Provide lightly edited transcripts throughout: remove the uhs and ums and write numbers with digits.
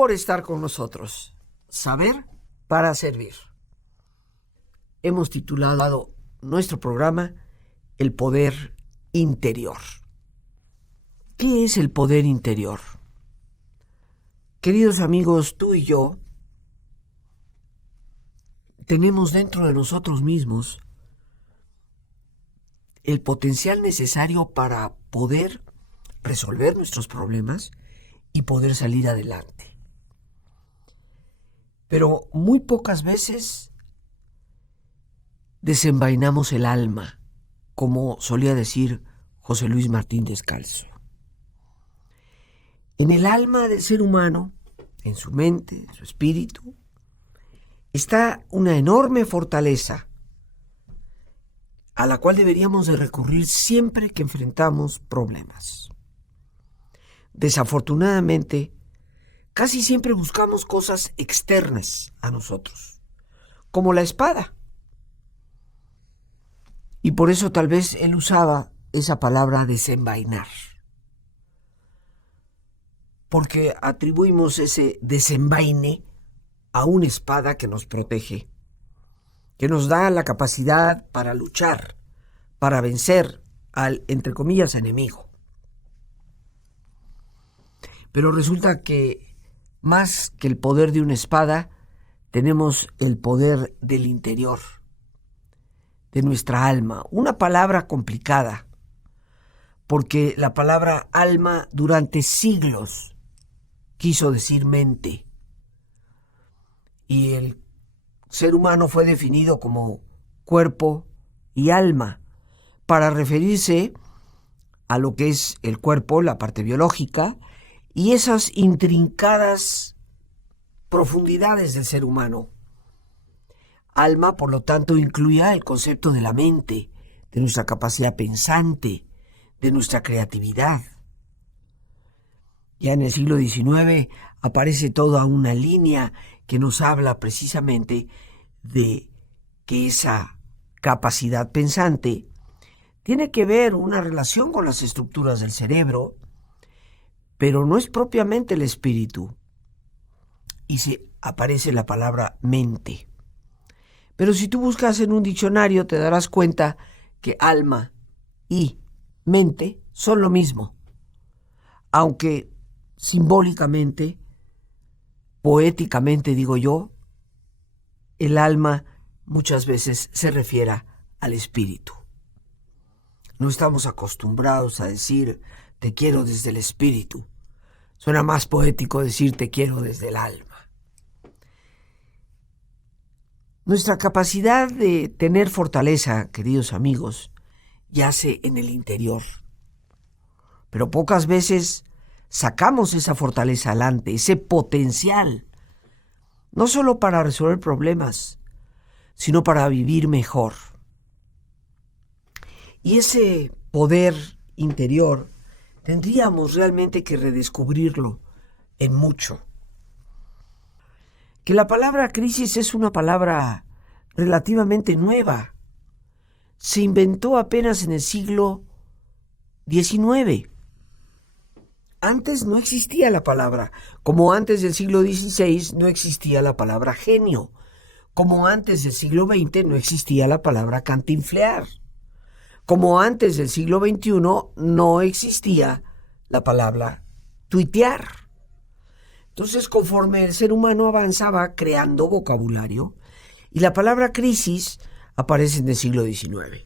por estar con nosotros. Saber para servir. Hemos titulado nuestro programa El poder interior. ¿Qué es el poder interior? Queridos amigos, tú y yo tenemos dentro de nosotros mismos el potencial necesario para poder resolver nuestros problemas y poder salir adelante. Pero muy pocas veces desenvainamos el alma, como solía decir José Luis Martín Descalzo. En el alma del ser humano, en su mente, en su espíritu, está una enorme fortaleza a la cual deberíamos de recurrir siempre que enfrentamos problemas. Desafortunadamente, casi siempre buscamos cosas externas a nosotros, como la espada. Y por eso tal vez él usaba esa palabra desenvainar. Porque atribuimos ese desenvaine a una espada que nos protege, que nos da la capacidad para luchar, para vencer al, entre comillas, enemigo. Pero resulta que más que el poder de una espada, tenemos el poder del interior, de nuestra alma. Una palabra complicada, porque la palabra alma durante siglos quiso decir mente. Y el ser humano fue definido como cuerpo y alma para referirse a lo que es el cuerpo, la parte biológica, y esas intrincadas profundidades del ser humano. Alma, por lo tanto, incluía el concepto de la mente, de nuestra capacidad pensante, de nuestra creatividad. Ya en el siglo XIX aparece toda una línea que nos habla precisamente de que esa capacidad pensante tiene que ver una relación con las estructuras del cerebro, pero no es propiamente el espíritu. Y se aparece la palabra mente. Pero si tú buscas en un diccionario te darás cuenta que alma y mente son lo mismo, aunque simbólicamente, poéticamente digo yo, el alma muchas veces se refiere al espíritu. No estamos acostumbrados a decir te quiero desde el espíritu. Suena más poético decir te quiero desde el alma. Nuestra capacidad de tener fortaleza, queridos amigos, yace en el interior. Pero pocas veces sacamos esa fortaleza adelante, ese potencial, no solo para resolver problemas, sino para vivir mejor. Y ese poder interior tendríamos realmente que redescubrirlo en mucho. Que la palabra crisis es una palabra relativamente nueva. Se inventó apenas en el siglo XIX. Antes no existía la palabra, como antes del siglo XVI no existía la palabra genio, como antes del siglo XX no existía la palabra cantinflear, como antes del siglo XXI no existía la palabra tuitear. Entonces, conforme el ser humano avanzaba creando vocabulario, y la palabra crisis aparece en el siglo XIX.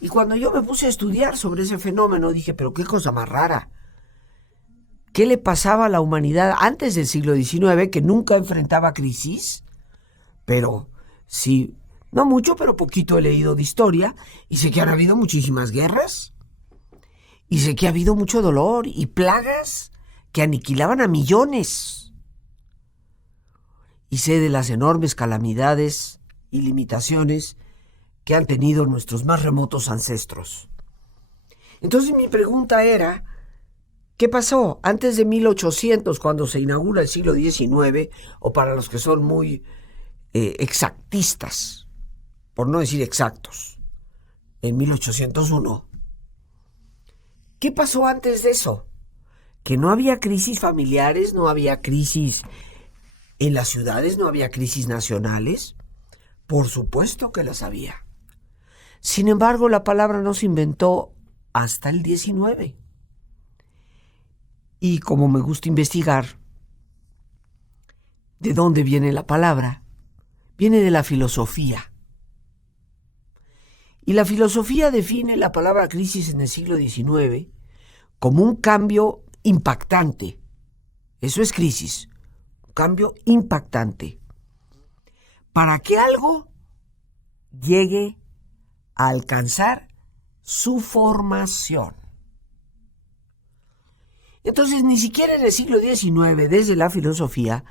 Y cuando yo me puse a estudiar sobre ese fenómeno, dije, pero qué cosa más rara. ¿Qué le pasaba a la humanidad antes del siglo XIX, que nunca enfrentaba crisis? Pero sí, no mucho, pero poquito he leído de historia, y sé que han habido muchísimas guerras, y sé que ha habido mucho dolor y plagas que aniquilaban a millones. Y sé de las enormes calamidades y limitaciones que han tenido nuestros más remotos ancestros. Entonces mi pregunta era, ¿qué pasó antes de 1800, cuando se inaugura el siglo XIX, o para los que son muy exactistas, por no decir exactos, en 1801? ¿Qué pasó antes de eso? que no había crisis familiares, no había crisis en las ciudades, no había crisis nacionales. Por supuesto que las había. Sin embargo, la palabra no se inventó hasta el 19. Y como me gusta investigar de dónde viene la palabra, viene de la filosofía. Y la filosofía define la palabra crisis en el siglo XIX como un cambio impactante. Eso es crisis, un cambio impactante. Para que algo llegue a alcanzar su formación. Entonces, ni siquiera en el siglo XIX, desde la filosofía,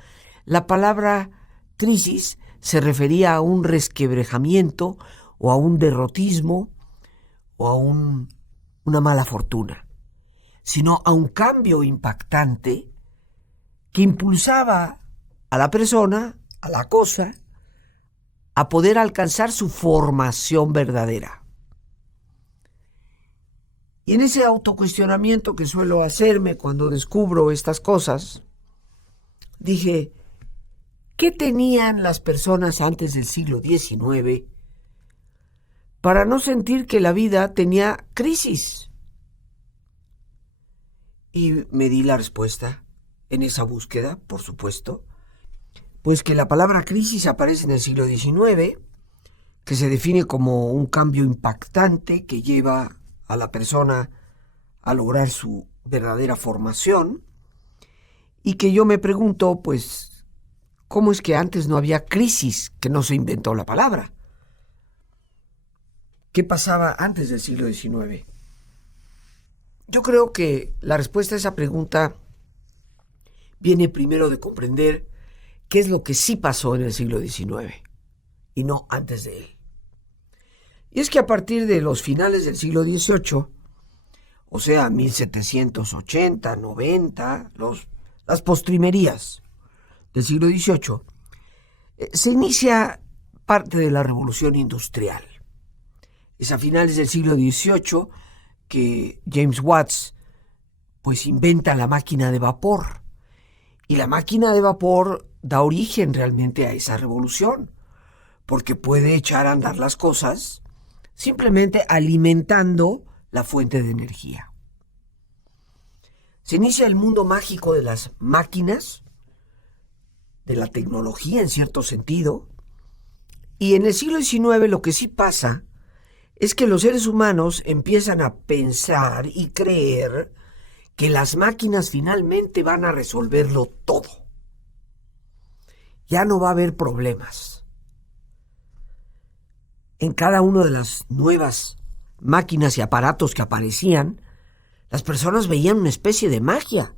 la palabra crisis se refería a un resquebrajamiento o a un derrotismo o a una mala fortuna, sino a un cambio impactante que impulsaba a la persona, a la cosa, a poder alcanzar su formación verdadera. Y en ese autocuestionamiento que suelo hacerme cuando descubro estas cosas, dije, ¿qué tenían las personas antes del siglo XIX para no sentir que la vida tenía crisis? Y me di la respuesta en esa búsqueda, por supuesto, pues que la palabra crisis aparece en el siglo XIX, que se define como un cambio impactante que lleva a la persona a lograr su verdadera formación, y que yo me pregunto, pues, ¿cómo es que antes no había crisis, que no se inventó la palabra? ¿Qué pasaba antes del siglo XIX? Yo creo que la respuesta a esa pregunta viene primero de comprender qué es lo que sí pasó en el siglo XIX y no antes de él. Y es que a partir de los finales del siglo XVIII, o sea, 1780, 90, las postrimerías del siglo XVIII, se inicia parte de la revolución industrial. Es a finales del siglo XVIII que James Watts pues inventa la máquina de vapor. Y la máquina de vapor da origen realmente a esa revolución, porque puede echar a andar las cosas simplemente alimentando la fuente de energía. Se inicia el mundo mágico de las máquinas, de la tecnología en cierto sentido, y en el siglo XIX lo que sí pasa es que los seres humanos empiezan a pensar y creer que las máquinas finalmente van a resolverlo todo. Ya no va a haber problemas. En cada una de las nuevas máquinas y aparatos que aparecían, las personas veían una especie de magia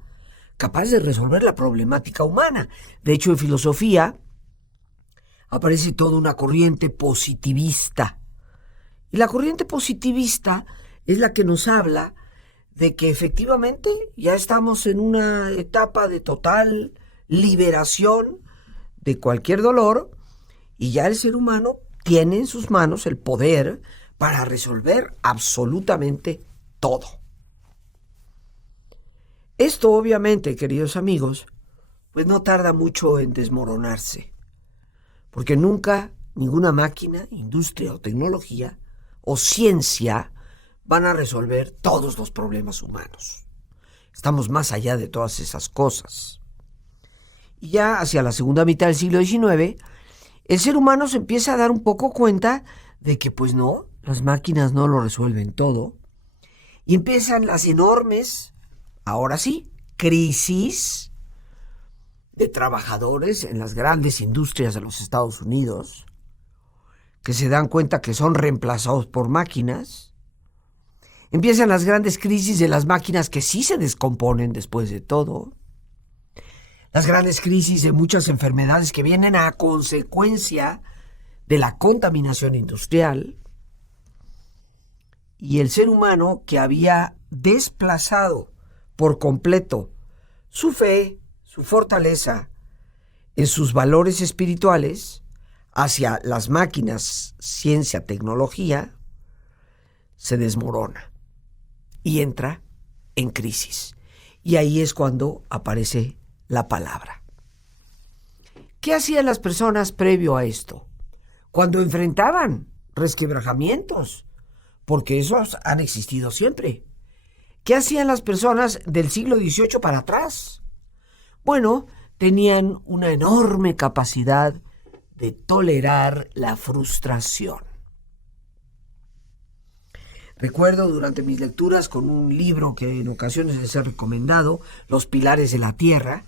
capaz de resolver la problemática humana. De hecho, en filosofía aparece toda una corriente positivista. Y la corriente positivista es la que nos habla de que efectivamente ya estamos en una etapa de total liberación de cualquier dolor y ya el ser humano tiene en sus manos el poder para resolver absolutamente todo. Esto obviamente, queridos amigos, pues no tarda mucho en desmoronarse, porque nunca ninguna máquina, industria o tecnología o ciencia van a resolver todos los problemas humanos. Estamos más allá de todas esas cosas. Y ya hacia la segunda mitad del siglo XIX, el ser humano se empieza a dar un poco cuenta de que pues no, las máquinas no lo resuelven todo. Y empiezan las enormes, ahora sí, crisis de trabajadores en las grandes industrias de los Estados Unidos, que se dan cuenta que son reemplazados por máquinas. Empiezan las grandes crisis de las máquinas que sí se descomponen después de todo. Las grandes crisis de muchas enfermedades que vienen a consecuencia de la contaminación industrial. Y el ser humano, que había desplazado por completo su fe, su fortaleza en sus valores espirituales hacia las máquinas, ciencia, tecnología, se desmorona y entra en crisis. Y ahí es cuando aparece la palabra. ¿Qué hacían las personas previo a esto? Cuando enfrentaban resquebrajamientos, porque esos han existido siempre. ¿Qué hacían las personas del siglo XVIII para atrás? Bueno, tenían una enorme capacidad de tolerar la frustración. Recuerdo durante mis lecturas con un libro que en ocasiones les he recomendado, Los Pilares de la Tierra,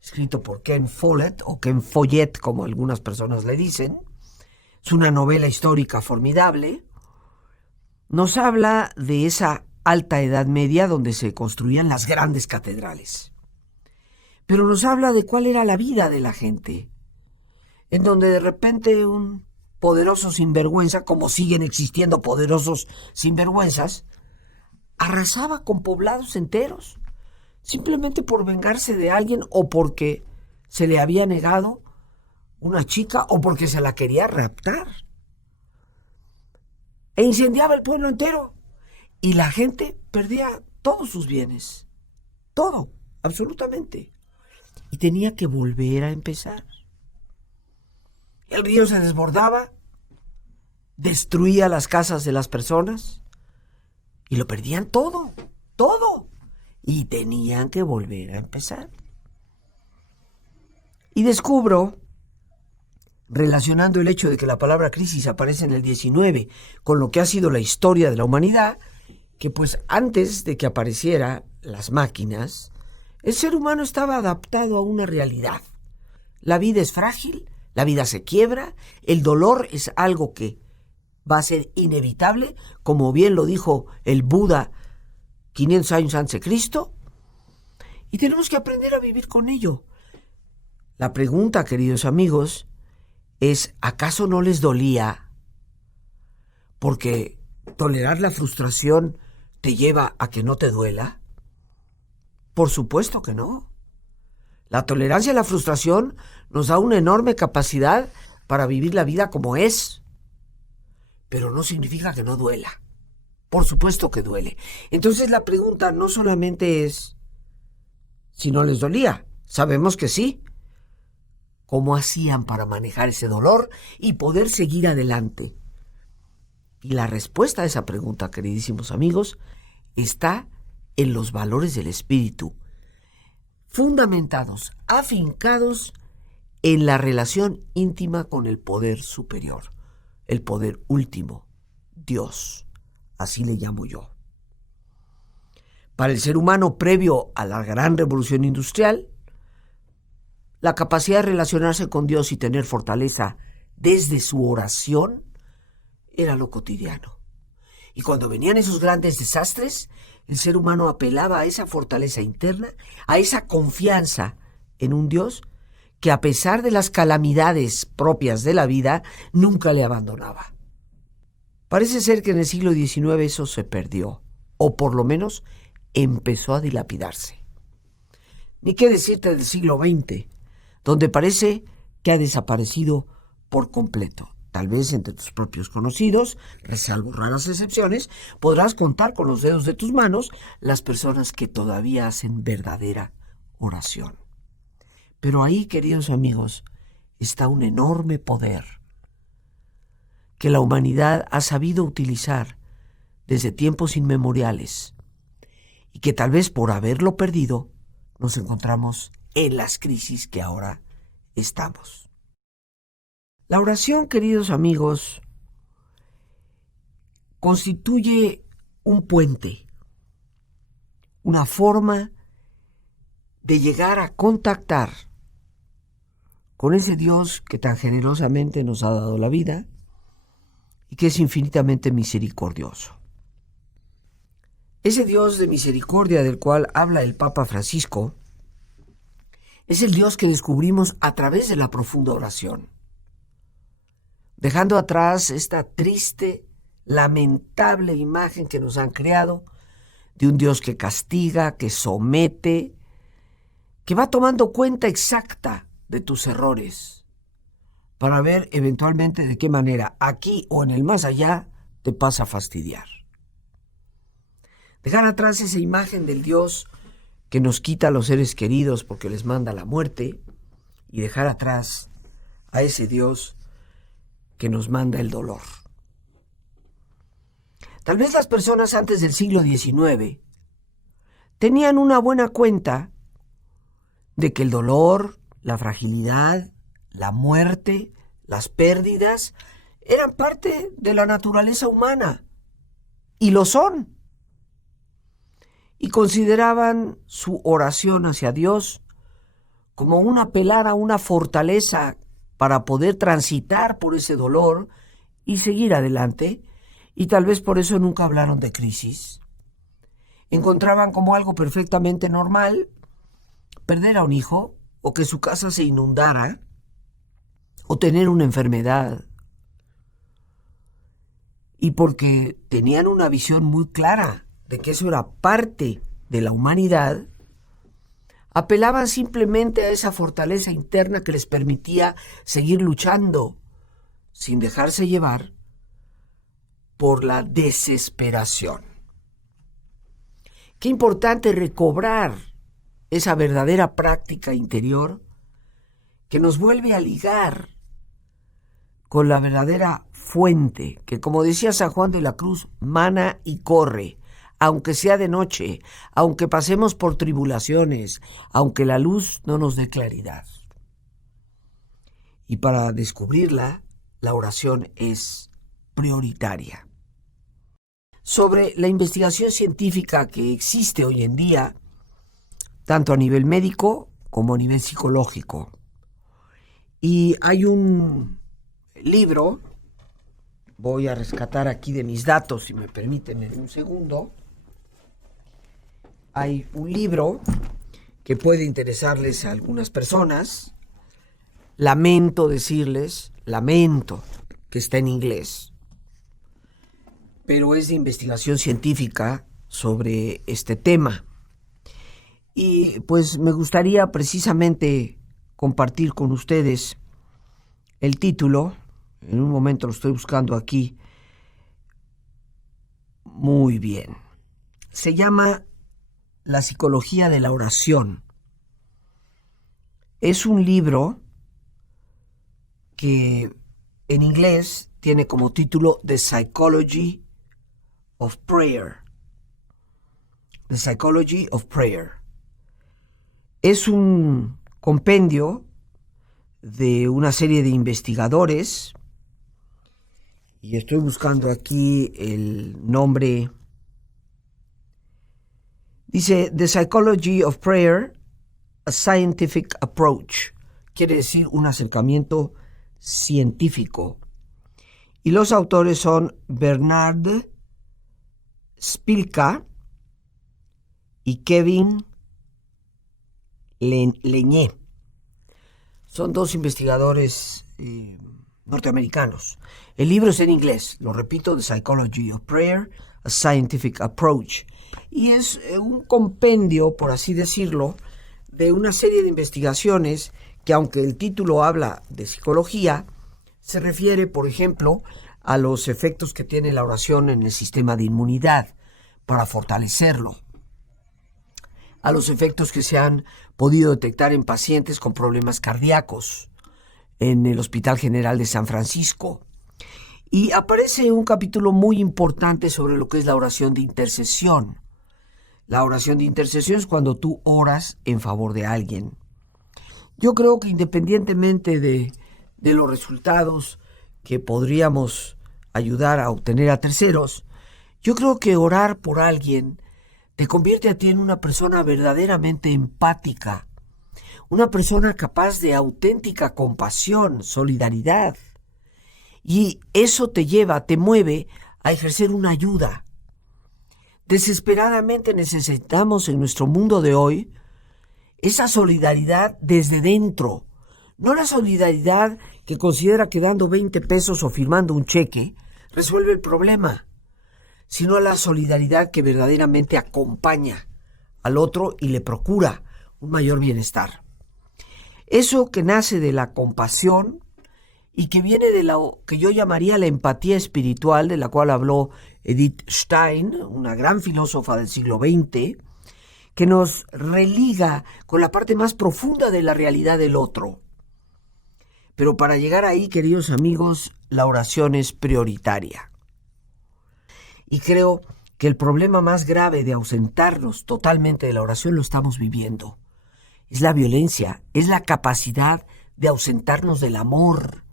escrito por Ken Follett, o Ken Follett, como algunas personas le dicen. Es una novela histórica formidable. Nos habla de esa alta Edad Media donde se construían las grandes catedrales. Pero nos habla de cuál era la vida de la gente, en donde de repente un poderoso sinvergüenza, como siguen existiendo poderosos sinvergüenzas, arrasaba con poblados enteros, simplemente por vengarse de alguien o porque se le había negado una chica o porque se la quería raptar. E incendiaba el pueblo entero y la gente perdía todos sus bienes, todo, absolutamente. Y tenía que volver a empezar. El río se desbordaba, destruía las casas de las personas y lo perdían todo, todo. Y tenían que volver a empezar. Y descubro, relacionando el hecho de que la palabra crisis aparece en el 19 con lo que ha sido la historia de la humanidad, que pues antes de que aparecieran las máquinas, el ser humano estaba adaptado a una realidad. La vida es frágil, la vida se quiebra, el dolor es algo que va a ser inevitable, como bien lo dijo el Buda 500 años antes de Cristo, y tenemos que aprender a vivir con ello. La pregunta, queridos amigos, es, ¿acaso no les dolía? Porque tolerar la frustración te lleva a que no te duela. Por supuesto que no. La tolerancia a la frustración nos da una enorme capacidad para vivir la vida como es, pero no significa que no duela. Por supuesto que duele. Entonces la pregunta no solamente es si no les dolía, sabemos que sí. ¿Cómo hacían para manejar ese dolor y poder seguir adelante? Y la respuesta a esa pregunta, queridísimos amigos, está en los valores del espíritu, fundamentados, afincados en la relación íntima con el poder superior, el poder último, Dios, así le llamo yo. Para el ser humano previo a la gran revolución industrial, la capacidad de relacionarse con Dios y tener fortaleza desde su oración era lo cotidiano. Y cuando venían esos grandes desastres, el ser humano apelaba a esa fortaleza interna, a esa confianza en un Dios que a pesar de las calamidades propias de la vida, nunca le abandonaba. Parece ser que en el siglo XIX eso se perdió, o por lo menos empezó a dilapidarse. Ni qué decirte del siglo XX, donde parece que ha desaparecido por completo. Tal vez entre tus propios conocidos, salvo raras excepciones, podrás contar con los dedos de tus manos las personas que todavía hacen verdadera oración. Pero ahí, queridos amigos, está un enorme poder que la humanidad ha sabido utilizar desde tiempos inmemoriales y que tal vez por haberlo perdido nos encontramos en las crisis que ahora estamos. La oración, queridos amigos, constituye un puente, una forma de llegar a contactar con ese Dios que tan generosamente nos ha dado la vida y que es infinitamente misericordioso. Ese Dios de misericordia del cual habla el Papa Francisco es el Dios que descubrimos a través de la profunda oración, dejando atrás esta triste, lamentable imagen que nos han creado de un Dios que castiga, que somete, que va tomando cuenta exacta de tus errores para ver eventualmente de qué manera aquí o en el más allá te pasa a fastidiar. Dejar atrás esa imagen del Dios que nos quita a los seres queridos porque les manda la muerte, y dejar atrás a ese Dios que nos manda el dolor. Tal vez las personas antes del siglo XIX tenían una buena cuenta de que el dolor, la fragilidad, la muerte, las pérdidas eran parte de la naturaleza humana, y lo son. Y consideraban su oración hacia Dios como un apelar a una fortaleza para poder transitar por ese dolor y seguir adelante, y tal vez por eso nunca hablaron de crisis. Encontraban como algo perfectamente normal perder a un hijo, o que su casa se inundara, o tener una enfermedad. Y porque tenían una visión muy clara de que eso era parte de la humanidad, apelaban simplemente a esa fortaleza interna que les permitía seguir luchando sin dejarse llevar por la desesperación. Qué importante recobrar esa verdadera práctica interior que nos vuelve a ligar con la verdadera fuente, que, como decía San Juan de la Cruz, mana y corre, aunque sea de noche, aunque pasemos por tribulaciones, aunque la luz no nos dé claridad. Y para descubrirla, la oración es prioritaria. Sobre la investigación científica que existe hoy en día, tanto a nivel médico como a nivel psicológico. Y hay un libro, voy a rescatar aquí de mis datos, si me permiten en un segundo. Hay un libro que puede interesarles a algunas personas. Lamento que está en inglés, pero es de investigación científica sobre este tema. Y pues me gustaría precisamente compartir con ustedes el título. En un momento lo estoy buscando aquí. Muy bien. Se llama La psicología de la oración. Es un libro que en inglés tiene como título The Psychology of Prayer. The Psychology of Prayer. Es un compendio de una serie de investigadores, y estoy buscando aquí el nombre. Dice The Psychology of Prayer, a Scientific Approach. Quiere decir un acercamiento científico. Y los autores son Bernard Spilka y Kevin Leñé. Son dos investigadores norteamericanos. El libro es en inglés, lo repito, The Psychology of Prayer, a Scientific Approach. Y es un compendio, por así decirlo, de una serie de investigaciones que, aunque el título habla de psicología, se refiere, por ejemplo, a los efectos que tiene la oración en el sistema de inmunidad para fortalecerlo, a los efectos que se han podido detectar en pacientes con problemas cardíacos en el Hospital General de San Francisco. Y aparece un capítulo muy importante sobre lo que es la oración de intercesión. La oración de intercesión es cuando tú oras en favor de alguien. Yo creo que independientemente de los resultados que podríamos ayudar a obtener a terceros, yo creo que orar por alguien te convierte a ti en una persona verdaderamente empática, una persona capaz de auténtica compasión, solidaridad. Y eso te mueve a ejercer una ayuda. Desesperadamente necesitamos en nuestro mundo de hoy esa solidaridad desde dentro. No la solidaridad que considera que dando 20 pesos o firmando un cheque resuelve el problema, sino la solidaridad que verdaderamente acompaña al otro y le procura un mayor bienestar. Eso que nace de la compasión y que viene de lo que yo llamaría la empatía espiritual, de la cual habló Edith Stein, una gran filósofa del siglo XX, que nos religa con la parte más profunda de la realidad del otro. Pero para llegar ahí, queridos amigos, la oración es prioritaria. Y creo que el problema más grave de ausentarnos totalmente de la oración lo estamos viviendo. Es la violencia, es la capacidad de ausentarnos del amor,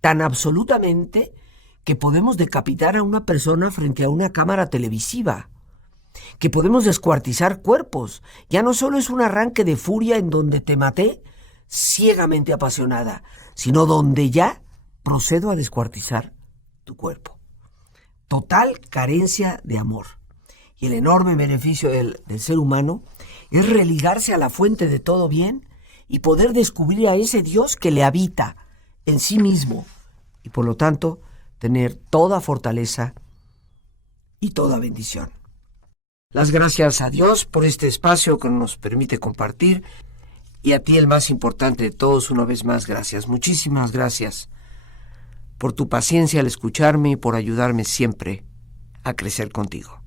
tan absolutamente que podemos decapitar a una persona frente a una cámara televisiva, que podemos descuartizar cuerpos. Ya no solo es un arranque de furia en donde te maté ciegamente apasionada, sino donde ya procedo a descuartizar tu cuerpo. Total carencia de amor. Y el enorme beneficio del ser humano es religarse a la fuente de todo bien y poder descubrir a ese Dios que le habita en sí mismo y por lo tanto tener toda fortaleza y toda bendición. Las gracias a Dios por este espacio que nos permite compartir y a ti, el más importante de todos, una vez más, gracias. Muchísimas gracias por tu paciencia al escucharme y por ayudarme siempre a crecer contigo.